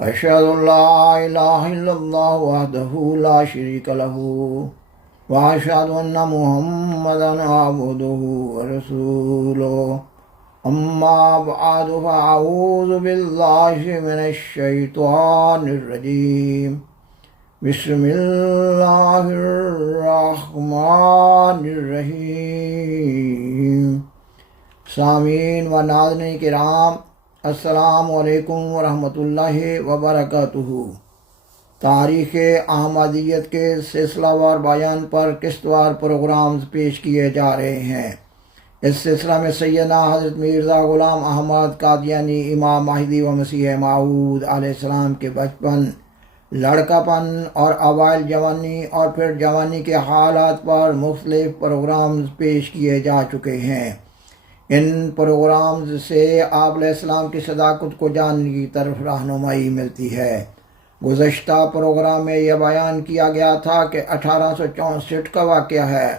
أشهد أن لا إله إلا الله وحده لا شريك له وأشهد أن محمدا عبده ورسوله أما بعد فأعوذ بالله من الشيطان الرجيم بسم الله الرحمن الرحیم۔ سامعین و ناظرین کرام، السلام علیکم ورحمۃ اللہ وبرکاتہ۔ تاریخ احمدیت کے سلسلہ وار بیان پر قسط وار پروگرامز پیش کیے جا رہے ہیں۔ اس سلسلہ میں سیدنا حضرت مرزا غلام احمد قادیانی، امام مہدی و مسیح موعود علیہ السلام کے بچپن، لڑکا پن اور اوائل جوانی اور پھر جوانی کے حالات پر مختلف پروگرامز پیش کیے جا چکے ہیں۔ ان پروگرامز سے آپ علیہ السلام کی صداقت کو جاننے کی طرف رہنمائی ملتی ہے۔ گزشتہ پروگرام میں یہ بیان کیا گیا تھا کہ 1864 کا واقعہ ہے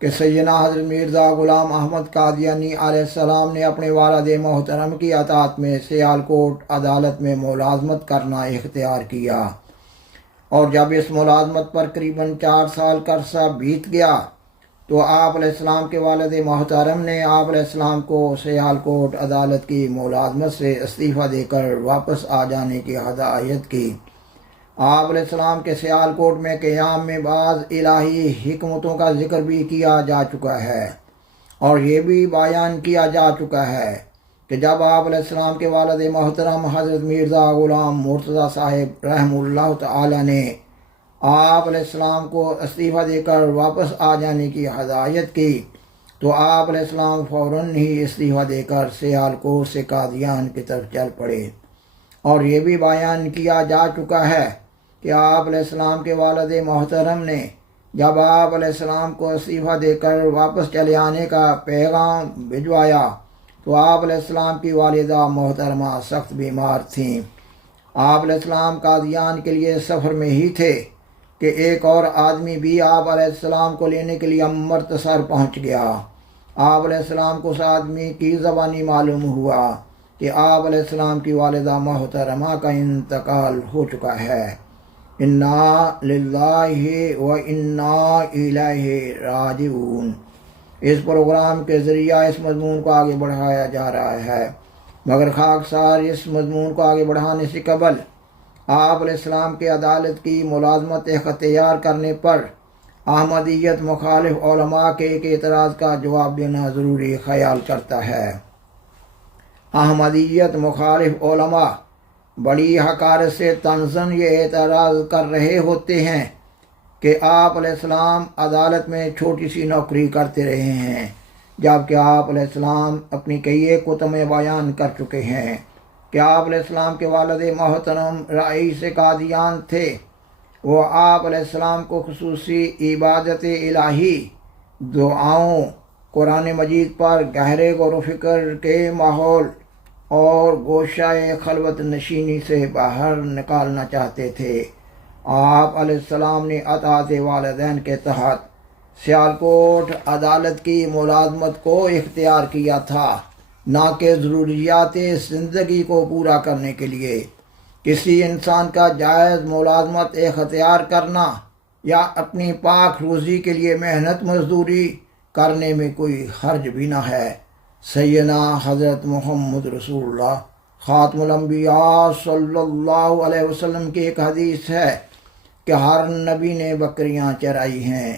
کہ سیدنا حضرت مرزا غلام احمد قادیانی علیہ السلام نے اپنے والد محترم کی اطاعت میں سیالکوٹ عدالت میں ملازمت کرنا اختیار کیا، اور جب اس ملازمت پر قریباً 4 سال کا عرصہ بیت گیا تو آپ علیہ السلام کے والد محترم نے آپ علیہ السلام کو سیالکوٹ عدالت کی ملازمت سے استعفیٰ دے کر واپس آ جانے کی ہدایت کی۔ آپ علیہ السلام کے سیالکوٹ میں قیام میں بعض الہی حکمتوں کا ذکر بھی کیا جا چکا ہے، اور یہ بھی بیان کیا جا چکا ہے کہ جب آپ علیہ السلام کے والد محترم حضرت مرزا غلام مرتضیٰ صاحب رحمہ اللہ تعالی نے آپ علیہ السلام کو استعفیٰ دے کر واپس آ جانے کی ہدایت کی تو آپ علیہ السلام فوراً ہی استعفیٰ دے کر سیالکوٹ سے قادیان کی طرف چل پڑے۔ اور یہ بھی بیان کیا جا چکا ہے کہ آپ علیہ السلام کے والد محترم نے جب آپ علیہ السلام کو استعفیٰ دے کر واپس چلے آنے کا پیغام بھجوایا تو آپ علیہ السلام کی والدہ محترمہ سخت بیمار تھیں۔ آپ علیہ السلام قادیان کے لیے سفر میں ہی تھے کہ ایک اور آدمی بھی آپ علیہ السلام کو لینے کے لیے امرتسر پہنچ گیا۔ آپ علیہ السلام کو اس آدمی کی زبانی معلوم ہوا کہ آپ علیہ السلام کی والدہ محترمہ کا انتقال ہو چکا ہے۔ انا للہ و انا الیہ راجعون۔ اس پروگرام کے ذریعہ اس مضمون کو آگے بڑھایا جا رہا ہے، مگر خاکسار اس مضمون کو آگے بڑھانے سے قبل آپ علیہ السلام کے عدالت کی ملازمت اختیار کرنے پر احمدیت مخالف علماء کے ایک اعتراض کا جواب دینا ضروری خیال کرتا ہے۔ احمدیت مخالف علماء بڑی حقارت سے طنزاً یہ اعتراض کر رہے ہوتے ہیں کہ آپ علیہ السلام عدالت میں چھوٹی سی نوکری کرتے رہے ہیں، جبکہ آپ علیہ السلام اپنی کئی کتب میں بیان کر چکے ہیں کہ آپ علیہ السلام کے والد محترم رئیس قادیان تھے۔ وہ آپ علیہ السلام کو خصوصی عبادت الہی، دعاؤں، قرآن مجید پر گہرے غور و فکر کے ماحول اور گوشہ خلوت نشینی سے باہر نکالنا چاہتے تھے۔ آپ علیہ السلام نے اطاعت والدین کے تحت سیالکوٹ عدالت کی ملازمت کو اختیار کیا تھا، نہ کہ ضروریات زندگی کو پورا کرنے کے لیے۔ کسی انسان کا جائز ملازمت اختیار کرنا یا اپنی پاک روزی کے لیے محنت مزدوری کرنے میں کوئی حرج بھی نہ ہے۔ سیدنا حضرت محمد رسول اللہ خاتم الانبیاء صلی اللہ علیہ وسلم کی ایک حدیث ہے کہ ہر نبی نے بکریاں چرائی ہیں۔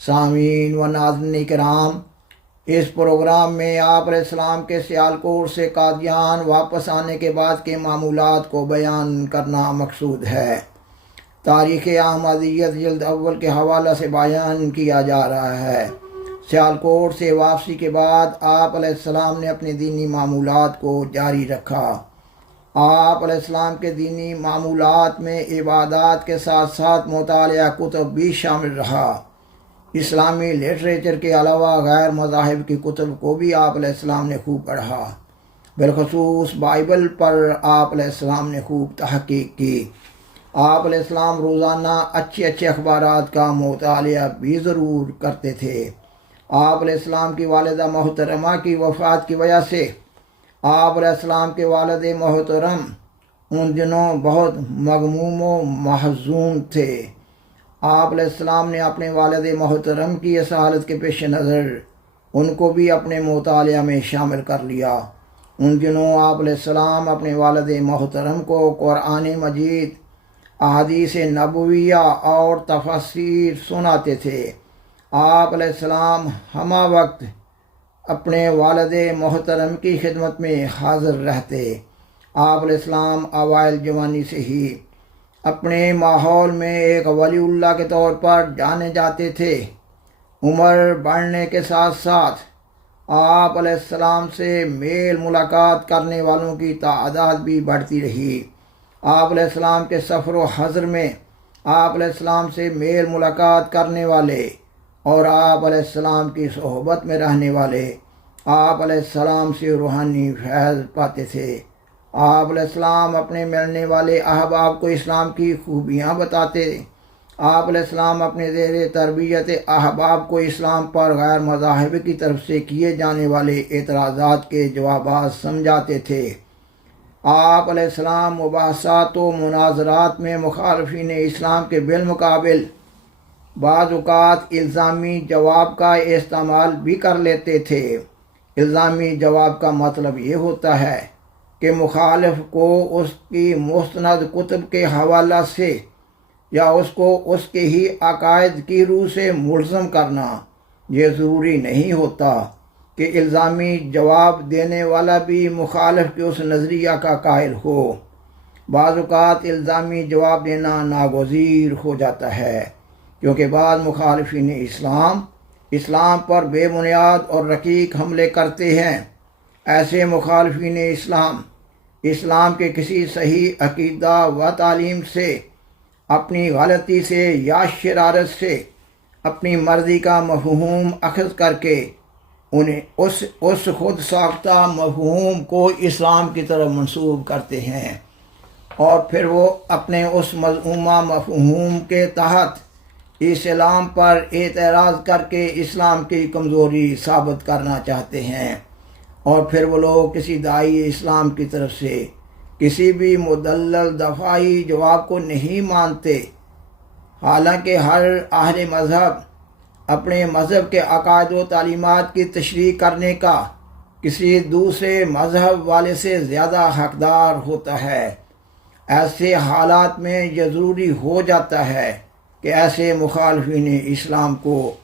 سامعین و ناظرین کرام، اس پروگرام میں آپ علیہ السلام کے سیالکوٹ سے قادیان واپس آنے کے بعد کے معمولات کو بیان کرنا مقصود ہے۔ تاریخ احمدیت جلد اول کے حوالہ سے بیان کیا جا رہا ہے۔ سیالکوٹ سے واپسی کے بعد آپ علیہ السلام نے اپنے دینی معمولات کو جاری رکھا۔ آپ علیہ السلام کے دینی معمولات میں عبادات کے ساتھ ساتھ مطالعہ کتب بھی شامل رہا۔ اسلامی لٹریچر کے علاوہ غیر مذاہب کی کتب کو بھی آپ علیہ السلام نے خوب پڑھا۔ بالخصوص بائبل پر آپ علیہ السلام نے خوب تحقیق کی۔ آپ علیہ السلام روزانہ اچھے اخبارات کا مطالعہ بھی ضرور کرتے تھے۔ آپ علیہ السلام کی والدہ محترمہ کی وفات کی وجہ سے آپ علیہ السلام کے والد محترم ان دنوں بہت مغموم و محزون تھے۔ آپ علیہ السلام نے اپنے والد محترم کی اس حالت کے پیش نظر ان کو بھی اپنے مطالعہ میں شامل کر لیا۔ ان دنوں آپ علیہ السلام اپنے والد محترم کو قرآن مجید، احادیث نبویہ اور تفاسیر سناتے تھے۔ آپ علیہ السلام ہمہ وقت اپنے والد محترم کی خدمت میں حاضر رہتے۔ آپ علیہ السلام اوائل جوانی سے ہی اپنے ماحول میں ایک ولی اللہ کے طور پر جانے جاتے تھے۔ عمر بڑھنے کے ساتھ ساتھ آپ علیہ السلام سے میل ملاقات کرنے والوں کی تعداد بھی بڑھتی رہی۔ آپ علیہ السلام کے سفر و حضر میں آپ علیہ السلام سے میل ملاقات کرنے والے اور آپ علیہ السلام کی صحبت میں رہنے والے آپ علیہ السلام سے روحانی فیض پاتے تھے۔ آپ علیہ السلام اپنے ملنے والے احباب کو اسلام کی خوبیاں بتاتے۔ آپ علیہ السلام اپنے زیر تربیت احباب کو اسلام پر غیر مذاہب کی طرف سے کیے جانے والے اعتراضات کے جوابات سمجھاتے تھے۔ آپ علیہ السلام مباحثات و مناظرات میں مخالفین اسلام کے بالمقابل بعض اوقات الزامی جواب کا استعمال بھی کر لیتے تھے۔ الزامی جواب کا مطلب یہ ہوتا ہے کہ مخالف کو اس کی مستند کتب کے حوالہ سے یا اس کو اس کے ہی عقائد کی روح سے ملزم کرنا۔ یہ ضروری نہیں ہوتا کہ الزامی جواب دینے والا بھی مخالف کے اس نظریہ کا قائل ہو۔ بعض اوقات الزامی جواب دینا ناگزیر ہو جاتا ہے، کیونکہ بعض مخالفین اسلام پر بے بنیاد اور رقیق حملے کرتے ہیں۔ ایسے مخالفین اسلام کے کسی صحیح عقیدہ و تعلیم سے، اپنی غلطی سے یا شرارت سے اپنی مرضی کا مفہوم اخذ کر کے انہیں اس خود ساختہ مفہوم کو اسلام کی طرف منسوب کرتے ہیں، اور پھر وہ اپنے اس مذمومہ مفہوم کے تحت اسلام پر اعتراض کر کے اسلام کی کمزوری ثابت کرنا چاہتے ہیں، اور پھر وہ لوگ کسی داعی اسلام کی طرف سے کسی بھی مدلل دفاعی جواب کو نہیں مانتے، حالانکہ ہر اہل مذہب اپنے مذہب کے عقائد و تعلیمات کی تشریح کرنے کا کسی دوسرے مذہب والے سے زیادہ حقدار ہوتا ہے۔ ایسے حالات میں یہ ضروری ہو جاتا ہے کہ ایسے مخالفین اسلام کو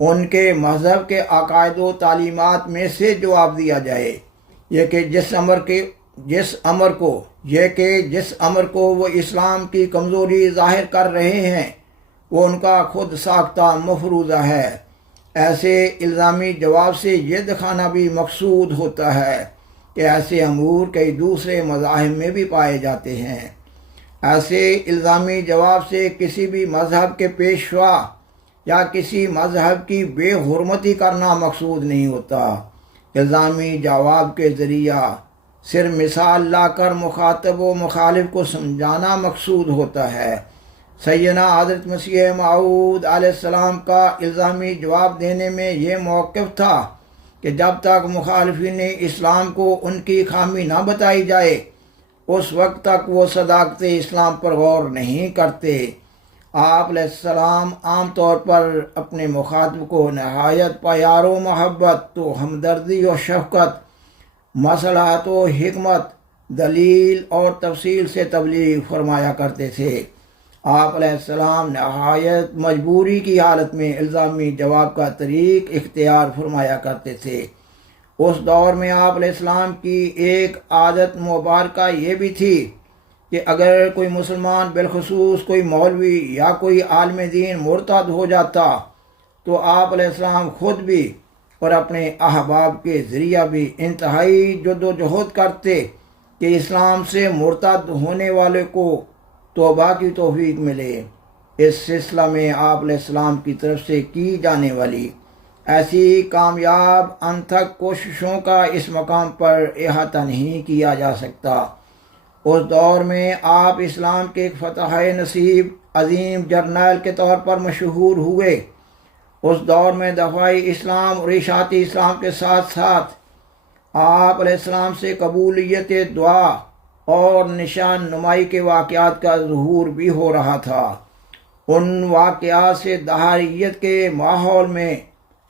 ان کے مذہب کے عقائد و تعلیمات میں سے جواب دیا جائے، یہ کہ جس امر کو وہ اسلام کی کمزوری ظاہر کر رہے ہیں وہ ان کا خود ساختہ مفروضہ ہے۔ ایسے الزامی جواب سے یہ دکھانا بھی مقصود ہوتا ہے کہ ایسے امور کئی دوسرے مذاہب میں بھی پائے جاتے ہیں۔ ایسے الزامی جواب سے کسی بھی مذہب کے پیشوا یا کسی مذہب کی بے حرمتی کرنا مقصود نہیں ہوتا۔ الزامی جواب کے ذریعہ صرف مثال لا کر مخاطب و مخالف کو سمجھانا مقصود ہوتا ہے۔ سیدنا حضرت مسیح موعود علیہ السلام کا الزامی جواب دینے میں یہ موقف تھا کہ جب تک مخالفین اسلام کو ان کی خامی نہ بتائی جائے اس وقت تک وہ صداقت اسلام پر غور نہیں کرتے۔ آپ علیہ السلام عام طور پر اپنے مخاطب کو نہایت پیار و محبت و ہمدردی و شفقت، مصلحت و حکمت، دلیل اور تفصیل سے تبلیغ فرمایا کرتے تھے۔ آپ علیہ السلام نہایت مجبوری کی حالت میں الزامی جواب کا طریق اختیار فرمایا کرتے تھے۔ اس دور میں آپ علیہ السلام کی ایک عادت مبارکہ یہ بھی تھی کہ اگر کوئی مسلمان بالخصوص کوئی مولوی یا کوئی عالم دین مرتد ہو جاتا تو آپ علیہ السلام خود بھی اور اپنے احباب کے ذریعہ بھی انتہائی جد و جہد کرتے کہ اسلام سے مرتد ہونے والے کو توبہ کی توفیق ملے۔ اس سلسلہ میں آپ علیہ السلام کی طرف سے کی جانے والی ایسی کامیاب انتھک کوششوں کا اس مقام پر احاطہ نہیں کیا جا سکتا۔ اس دور میں آپ اسلام کے ایک فتح نصیب عظیم جرنیل کے طور پر مشہور ہوئے۔ اس دور میں دفاع اسلام اور اشاعت اسلام کے ساتھ ساتھ آپ علیہ السلام سے قبولیت دعا اور نشان نمائی کے واقعات کا ظہور بھی ہو رہا تھا۔ ان واقعات سے دہریت کے ماحول میں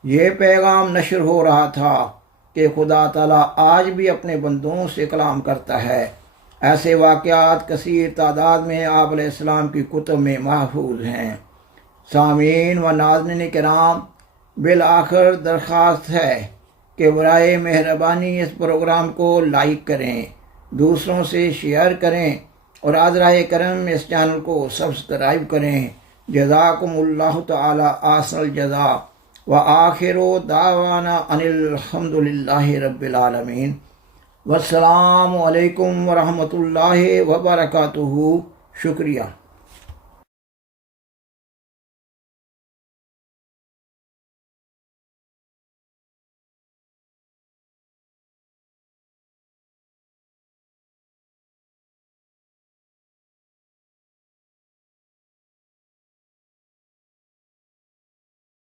یہ پیغام نشر ہو رہا تھا کہ خدا تعالیٰ آج بھی اپنے بندوں سے کلام کرتا ہے۔ ایسے واقعات کثیر تعداد میں آپ علیہ السلام کی کتب میں محفوظ ہیں۔ سامعین و ناظرین کرام، بالآخر درخواست ہے کہ برائے مہربانی اس پروگرام کو لائک کریں، دوسروں سے شیئر کریں اور حضرہ کرم اس چینل کو سبسکرائب کریں۔ جزاکم اللہ تعالی احسن الجزاء وآخر دعوانا ان الحمد للہ رب العالمین۔ والسلام علیکم ورحمۃ اللہ وبرکاتہ۔ شکریہ۔